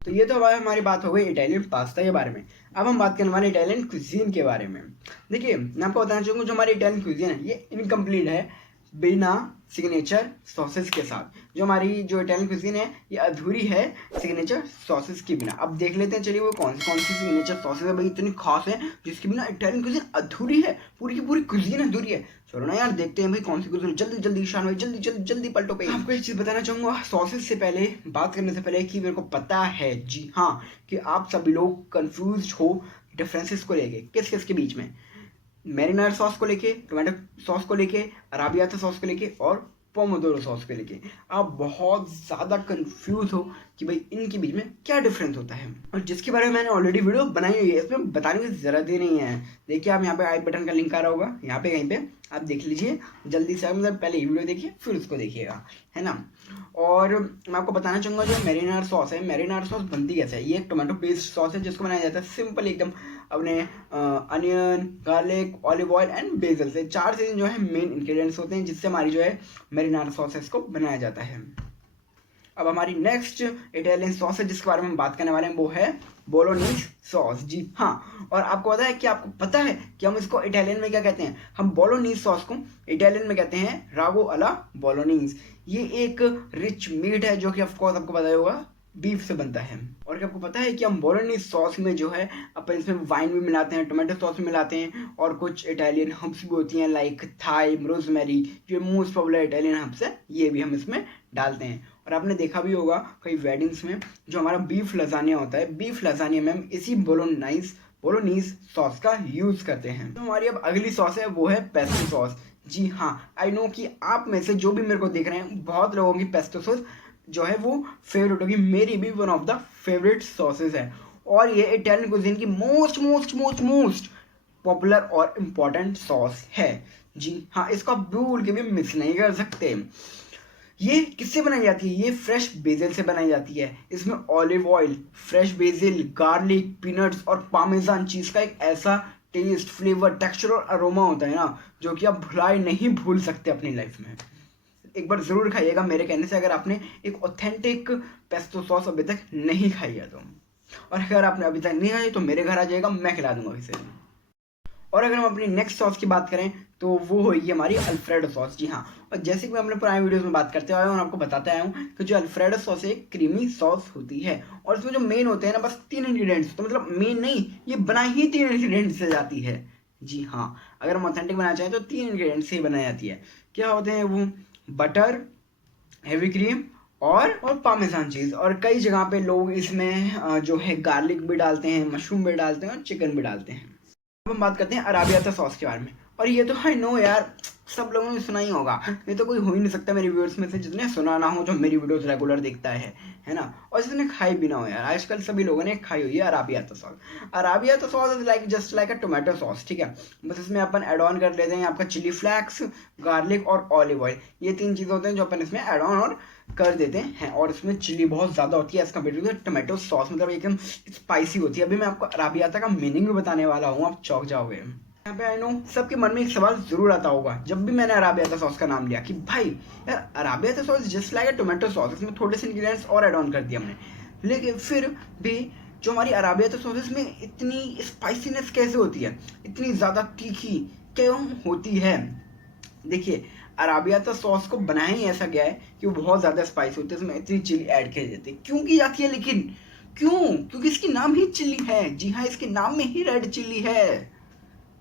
तो ये तो अब हमारी बात हो गई इटालियन पास्ता के बारे में। अब हम बात करने वाले इटालियन क्विजीन के बारे में। देखिए, मैं आपको बताना चाहूँगा जो हमारी इटालियन क्विजीन है ये इनकम्प्लीट है बिना सिग्नेचर सॉसेस के साथ। जो हमारी जो इटालियन क्विजीन है ये अधूरी है सिग्नेचर सॉसेस के बिना। अब देख लेते हैं, चलिए वो कौन सी सिग्नेचर सॉसेस है भाई इतनी खास है जिसके बिना इटालियन क्विजीन अधूरी है, पूरी की पूरी क्विजीन अधूरी है। चलो ना यार, देखते हैं भाई कौन सी क्विजीन। जल्दी जल्दी ईशान भाई, जल्दी जल्दी जल्दी पलटो पे। आपको एक चीज बताना चाहूंगा सॉसेस से पहले, बात करने से पहले, कि मेरे को पता है, जी हाँ, कि आप सभी लोग कंफ्यूज हो डिफरेंसेस को लेके, किस किस के बीच में, मैरिनार सॉस को लेके, टोमेटो सॉस को लेके, अराबियाता सॉस को लेके और पोमोदोरो सॉस को लेके। आप बहुत ज़्यादा कंफ्यूज हो कि भाई इनके बीच में क्या डिफरेंस होता है, और जिसके बारे में मैंने ऑलरेडी वीडियो बनाई हुई है, इसमें बताने की ज़रूरत ही नहीं है। देखिए, आप यहाँ पे आई बटन का लिंक आ रहा होगा, यहाँ पे कहीं पे आप देख लीजिए जल्दी से। मतलब पहले ये वीडियो देखिए फिर उसको देखिएगा, है ना। और मैं आपको बताना चाहूँगा जो मैरिनार सॉस है, मैरिनार सॉस बनती कैसे है। ये एक टोमेटो बेस्ड सॉस है जिसको बनाया जाता है सिंपल एकदम अपने onion, garlic, olive oil and basil से। चार चीज़ें जो है मेन इंग्रेडिएंट्स होते हैं जिससे हमारी जो है मैरिनार सॉस है इसको बनाया जाता है। अब हमारी नेक्स्ट इटालियन सॉस है जिसके बारे में हम बात करने वाले हैं, वो है बोलोनीज सॉस। जी हाँ, और आपको पता है कि आपको पता है कि हम इसको इटालियन में क्या कहते हैं। हम बोलोनीज सॉस को इटालियन में कहते हैं रागो अला बोलोनीज। ये एक रिच मीट है जो कि ऑफकोर्स आपको पता ही होगा बीफ से बनता है। और क्या आपको पता है कि हम बोलोनीज सॉस में जो है अपन इसमें वाइन भी मिलाते हैं, टोमेटो सॉस भी मिलाते हैं, और कुछ इटालियन हर्ब्स भी होती हैं लाइक थाइम, रोजमेरी, जो मोस्ट पॉपुलर इटालियन हर्ब्स है, ये भी हम इसमें डालते हैं। और आपने देखा भी होगा कई वेडिंग्स में जो हमारा बीफ लजानिया होता है, बीफ लजानिया में हम इसी बोलोनीज सॉस का यूज करते हैं। तो हमारी अब अगली सॉस है वो है पेस्टो सॉस। जी हाँ, आई नो कि आप में से जो भी मेरे को देख रहे हैं बहुत लोगों की पेस्टो सॉस जो है वो फेवरेट होगी, मेरी भी one of the favourite sauces है। और ये इटालियन कुजीन की most most most most popular और इम्पॉर्टेंट सॉस है। जी हाँ, इसको आप भूल के भी मिस नहीं कर सकते। ये किससे बनाई जाती है, ये फ्रेश बेसिल से बनाई जाती है। इसमें olive oil, fresh BECIL, garlic, peanuts और पार्मेजान चीज का एक ऐसा टेस्ट, फ्लेवर, टेक्सचर और अरोमा होता है ना जो कि आप भुलाए नहीं भूल सकते अपनी लाइफ में। एक बार जरूर खाइएगा मेरे कहने से, अगर आपने एक ऑथेंटिक पेस्टो सॉस अभी तक नहीं खाई है तो। और अगर आपने अभी तक नहीं खाई तो मेरे घर आ जाएगा, मैं खिला दूंगा इसे। और अगर हम अपनी नेक्स्ट सॉस की बात करें तो वो होगी हमारी अल्फ्रेडो सॉस। जी हाँ, और जैसे कि मैं अपने पुराने वीडियोस में बात करते आया हूँ और आपको बताते आया हूँ कि जो अल्फ्रेडो सॉस है एक क्रीमी सॉस होती है, और इसमें जो मेन होते हैं ना बस 3 इंग्रीडियंट्स, तो मतलब मेन नहीं, ये बनाई ही 3 इंग्रीडियंट्स से जाती है। जी हाँ, अगर हम ऑथेंटिक बनाना चाहें तो 3 इंग्रीडियंट्स से ही बनाई जाती है। क्या होते हैं वो, बटर, हेवी क्रीम और पामेजान चीज़। और कई जगह पे लोग इसमें जो है गार्लिक भी डालते हैं, मशरूम भी डालते हैं और चिकन भी डालते हैं। अब हम बात करते हैं अराबियाता सॉस के बारे में। और ये तो आई नो यार, सब लोगों ने सुना ही होगा, ये तो कोई हो ही नहीं सकता मेरे व्यूअर्स में से जिसने सुना ना हो, जो मेरी वीडियोस रेगुलर देखता है ना, और जिसने खाई भी ना हो यार। आजकल सभी लोगों ने खाई हुई है arrabbiata sauce. Arrabbiata sauce is like just like a tomato sauce, ठीक है। बस इसमें अपन ऐड ऑन कर लेते हैं आपका चिली फ्लैक्स, गार्लिक और ऑलिव ऑयल। ये 3 चीज़ होते हैं जो अपन इसमें ऐड ऑन और कर देते हैं। और इसमें चिली बहुत ज़्यादा होती है as compare to tomato sauce, मतलब एकदम स्पाइसी होती है। अभी मैं आपको अराबियाता का मीनिंग भी बताने वाला हूँ, आप चौंक जाओगे। यहाँ पे आई नो सबके मन में एक सवाल जरूर आता होगा जब भी मैंने अराबियाता सॉस का नाम लिया कि भाई यार अराबियाता सॉस जस्ट लाइक अ टोमेटो सॉस, इसमें थोड़े से इंग्रेडिएंट्स और ऐड ऑन कर दिया हमने, लेकिन फिर भी जो हमारी अराबियाता सॉस इसमें इतनी स्पाइसीनेस कैसे होती है, इतनी ज़्यादा तीखी क्यों होती है। देखिए, अराबियाता सॉस को बनाया ही ऐसा गया है कि वो बहुत ज़्यादा स्पाइसी होती है, उसमें इतनी चिली ऐड की जाती है। क्यों की जाती है लेकिन, क्यों? क्योंकि इसकी नाम ही चिल्ली है। जी हाँ, इसके नाम में ही रेड चिल्ली है।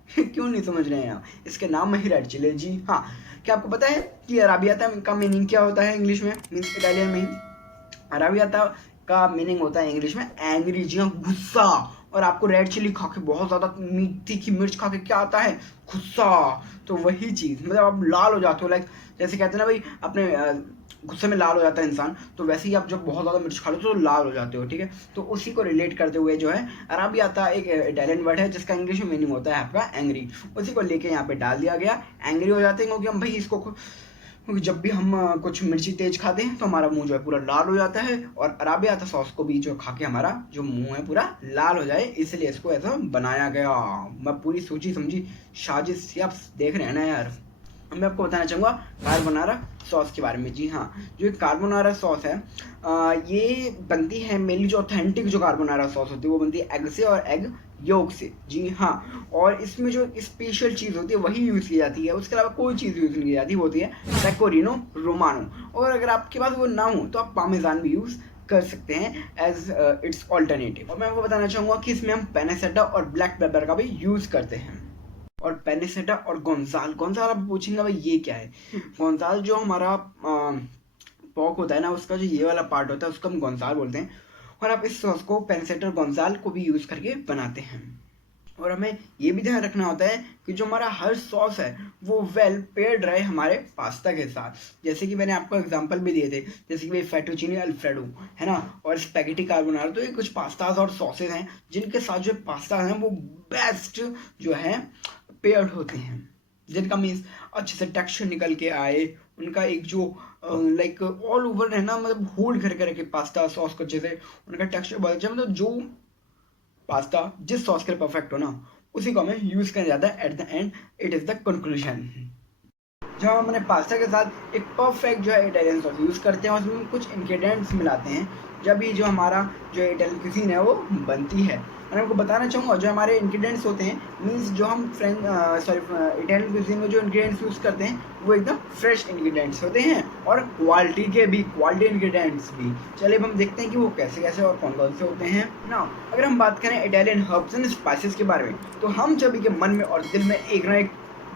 क्यों नहीं समझ रहे हैं आप, इसके नाम में ही रेड चिली है। जी हाँ, क्या आपको पता है कि अराबियाता का मीनिंग क्या होता है इंग्लिश में, मीन्स इटालियन में? अराबियाता का मीनिंग होता है इंग्लिश में एंग्री, जी हाँ, गुस्सा। और आपको रेड चिली खा के, बहुत ज़्यादा तीखी मिर्च खा के क्या आता है, गुस्सा। तो वही चीज़, मतलब आप लाल हो जाते हो, लाइक जैसे कहते हैं ना भाई अपने गुस्से में लाल हो जाता है इंसान, तो वैसे ही आप जब बहुत ज़्यादा मिर्च खा लो तो लाल हो जाते हो, ठीक है। तो उसी को रिलेट करते हुए जो है अराबियाता एक इटालियन वर्ड है जिसका इंग्लिश में मीनिंग होता है आपका एंग्री। उसी को लेके यहाँ पे डाल दिया गया, एंग्री हो जाते हैं क्योंकि हम भाई इसको, क्योंकि जब भी हम कुछ मिर्ची तेज खाते हैं तो हमारा मुंह जो है पूरा लाल हो जाता है, और अराबियाता सॉस को भी जो खा के हमारा जो मुंह है पूरा लाल हो जाए, इसलिए इसको ऐसा बनाया गया। मैं पूरी सोची समझी साजिश, आप देख रहे हैं ना यार। मैं आपको बताना चाहूँगा कार्बोनारा सॉस के बारे में। जी हाँ, जो ये कार्बोनारा सॉस है ये बनती है मेनली, जो ऑथेंटिक जो कार्बोनारा सॉस होती है वो बनती है एग से और एग योक से। जी हाँ, और इसमें जो स्पेशल चीज़ होती है वही यूज़ की जाती है, उसके अलावा कोई चीज़ यूज़ नहीं की जाती, वो होती है पेकोरिनो रोमानो। और अगर आपके पास वो ना हो तो आप पामेजान भी यूज़ कर सकते हैं एज इट्स ऑल्टरनेटिव। और मैं आपको बताना चाहूँगा कि इसमें हम पेनेसेटा और ब्लैक पेपर का भी यूज़ करते हैं। और पेनिसेटा और गोंजाल, गोंजाल आप पूछेंगे भाई ये क्या है। गोंजाल जो हमारा पॉक होता है ना, उसका जो ये वाला पार्ट होता है उसको हम गोंजाल बोलते हैं। और आप इस सॉस को पेनिसेटा और गोंजाल को भी यूज़ करके बनाते हैं। और हमें ये भी ध्यान रखना होता है कि जो हमारा हर सॉस है वो वेल पेयर्ड रहे हमारे पास्ता के साथ। जैसे कि मैंने आपको एग्जांपल भी दिए थे, जैसे कि भाई फेटुचीनी अल्फ्रेडो है ना, और स्पैगेटी कार्बोनारा, तो ये कुछ पास्ताज और सॉसेज हैं जिनके साथ जो पास्ता हैं वो बेस्ट जो है पेयर्ड होते हैं, जिनका मीन्स अच्छे से टेक्सचर निकल के आए, उनका एक जो लाइक ऑल ओवर है ना, मतलब होल्ड कर करके पास्ता सॉस को अच्छे से उनका टेक्सचर बहुत अच्छा, मतलब जो पास्ता जिस सॉस के लिए परफेक्ट हो ना उसी को हमें यूज करना जाता है। At the end it is the conclusion, जब हम अपने पास्ता के साथ एक परफेक्ट जो है इटालियन सॉस यूज़ करते हैं, उसमें कुछ इंग्रेडिएंट्स मिलाते हैं, जब ये जो हमारा जो इटालियन कुजीन है वो बनती है। मैं आपको बताना चाहूँगा जो हमारे इंग्रेडिएंट्स होते हैं, मीन्स जो हम इटालियन कुजीन में जो इंग्रेडिएंट्स यूज़ करते हैं वो एकदम फ्रेश इंग्रेडिएंट्स होते हैं और क्वालिटी के भी, क्वालिटी इंग्रेडिएंट्स भी। चलिए अब हम देखते हैं कि वो कैसे कैसे और कौन कौन से होते हैं ना। अगर हम बात करें इटालियन हर्ब्स एंड स्पाइसेस के बारे में, तो हम सभी के मन में और दिल में एक ना एक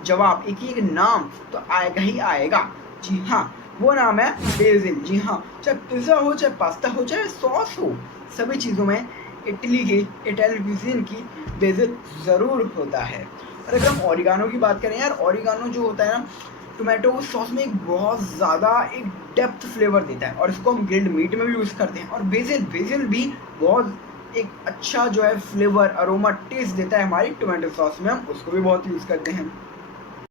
जवाब, एक ही एक नाम तो आएगा ही आएगा। जी हाँ, वो नाम है बेसिल। जी हाँ, चाहे पिज़्ज़ा हो, चाहे पास्ता हो, चाहे सॉस हो, सभी चीज़ों में इटली की, इटालियन क्यूजीन की बेसिल ज़रूर होता है। और अगर हम ओरिगानो की बात करें यार, ओरिगानो जो होता है ना टोमेटो सॉस में एक बहुत ज़्यादा एक डेप्थ फ्लेवर देता है, और इसको हम ग्रिल्ड मीट में भी यूज़ करते हैं। और बेसिल भी बहुत एक अच्छा जो है फ्लेवर, अरोमा, टेस्ट देता है हमारी टोमेटो सॉस में, हम उसको भी बहुत यूज़ करते हैं।